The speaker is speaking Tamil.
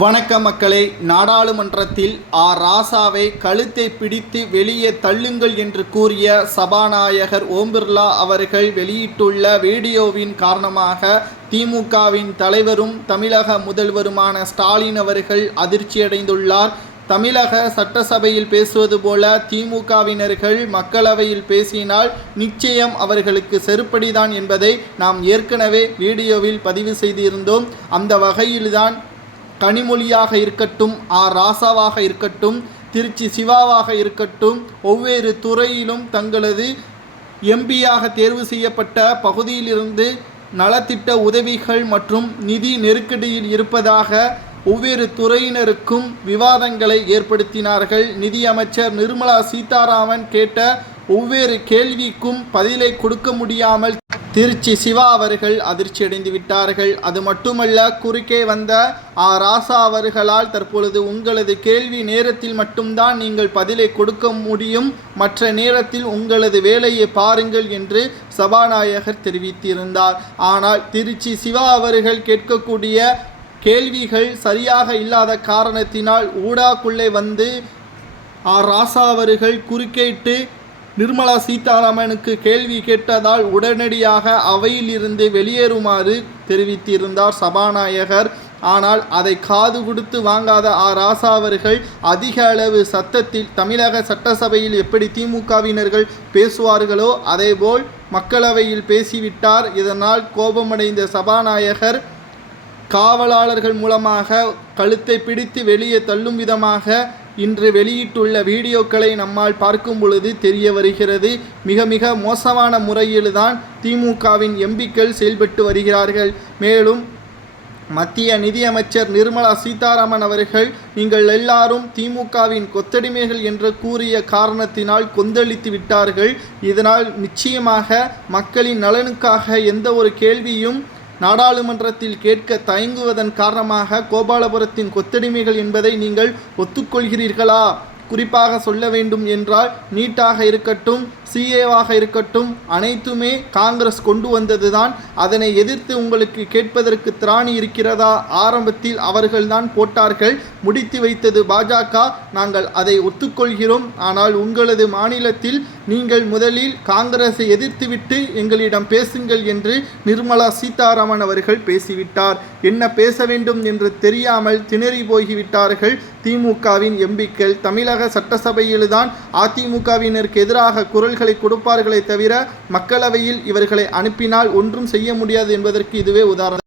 வணக்க மக்களே, நாடாளுமன்றத்தில் ராசாவை கழுத்தை பிடித்து வெளியே தள்ளுங்கள் என்று கூறிய சபாநாயகர் ஓம் பிர்லா அவர்கள் வெளியிட்டுள்ள வீடியோவின் காரணமாக திமுகவின் தலைவரும் தமிழக முதல்வருமான ஸ்டாலின் அவர்கள் அதிர்ச்சியடைந்துள்ளார். தமிழக சட்டசபையில் பேசுவது போல திமுகவினர்கள் மக்களவையில் பேசினால் நிச்சயம் அவர்களுக்கு செருப்படிதான் என்பதை நாம் ஏற்கனவே வீடியோவில் பதிவு செய்திருந்தோம். அந்த வகையில்தான் கனிமொழியாக இருக்கட்டும், ராசாவாக இருக்கட்டும், திருச்சி சிவாவாக இருக்கட்டும், ஒவ்வொரு துறையிலும் தங்களது எம்பியாக தேர்வு செய்யப்பட்ட பகுதியிலிருந்து நலத்திட்ட உதவிகள் மற்றும் நிதி நெருக்கடியில் இருப்பதாக ஒவ்வொரு துறையினருக்கும் விவாதங்களை ஏற்படுத்தினார்கள். நிதியமைச்சர் நிர்மலா சீதாராமன் கேட்ட ஒவ்வொரு கேள்விக்கும் பதிலை கொடுக்க முடியாமல் திருச்சி சிவா அவர்கள் அதிர்ச்சியடைந்து விட்டார்கள். அது மட்டுமல்ல, குறுக்கே வந்த ராசா அவர்களால் தற்பொழுது உங்களது கேள்வி நேரத்தில் மட்டும்தான் நீங்கள் பதிலை கொடுக்க முடியும், மற்ற நேரத்தில் உங்களது வேலையை பாருங்கள் என்று சபாநாயகர் தெரிவித்திருந்தார். ஆனால் திருச்சி சிவா அவர்கள் கேட்கக்கூடிய கேள்விகள் சரியாக இல்லாத காரணத்தினால் ஊடாக்குள்ளே வந்து ராசா அவர்கள் குறுக்கேட்டு நிர்மலா சீதாராமனுக்கு கேள்வி கேட்டதால் உடனடியாக அவையில் இருந்து வெளியேறுமாறு தெரிவித்திருந்தார் சபாநாயகர். ஆனால் அதை காது கொடுத்து வாங்காத ராசா அவர்கள் அதிக அளவு சத்தத்தில் தமிழக சட்டசபையில் எப்படி திமுகவினர்கள் பேசுவார்களோ அதேபோல் மக்களவையில் பேசிவிட்டார். இதனால் கோபமடைந்த சபாநாயகர் காவலாளர்கள் மூலமாக கழுத்தை பிடித்து வெளியே தள்ளும் விதமாக இன்று வெளியிட்டுள்ள வீடியோக்களை நம்மால் பார்க்கும் பொழுது தெரிய வருகிறது. மிக மிக மோசமான முறையில்தான் திமுகவின் எம்பிக்கள் செயல்பட்டு வருகிறார்கள். மேலும் மத்திய நிதியமைச்சர் நிர்மலா சீதாராமன் அவர்கள் நீங்கள் எல்லாரும் திமுகவின் கொத்தடிமைகள் என்று கூறிய காரணத்தினால் கொந்தளித்து விட்டார்கள். இதனால் நிச்சயமாக மக்களின் நலனுக்காக எந்த ஒரு கேள்வியும் நாடாளுமன்றத்தில் கேட்க தயங்குவதன் காரணமாக கோபாலபுரத்தின் கொத்தடிமைகள் என்பதை நீங்கள் ஒத்துக்கொள்கிறீர்களா? குறிப்பாக சொல்ல வேண்டும் என்றால் நீட்டாக இருக்கட்டும், சிஏவாக இருக்கட்டும், அனைத்துமே காங்கிரஸ் கொண்டு வந்தது தான். அதனை எதிர்த்து உங்களுக்கு கேட்பதற்கு திராணி இருக்கிறதா? ஆரம்பத்தில் அவர்கள்தான் போட்டார்கள், முடித்து வைத்தது பாஜக. நாங்கள் அதை ஒத்துக்கொள்கிறோம். ஆனால் உங்களது மாநிலத்தில் நீங்கள் முதலில் காங்கிரஸை எதிர்த்துவிட்டு எங்களிடம் பேசுங்கள் என்று நிர்மலா சீதாராமன் அவர்கள் பேசிவிட்டார். என்ன பேச வேண்டும் என்று தெரியாமல் திணறி போய்விட்டார்கள் திமுகவின் எம்பிக்கள். தமிழக சட்டசபையில்தான் அதிமுகவினருக்கு எதிராக குரல்களை கொடுப்பார்களே தவிர மக்களவையில் இவர்களை அனுப்பினால் ஒன்றும் செய்ய முடியாது என்பதற்கு இதுவே உதாரணம்.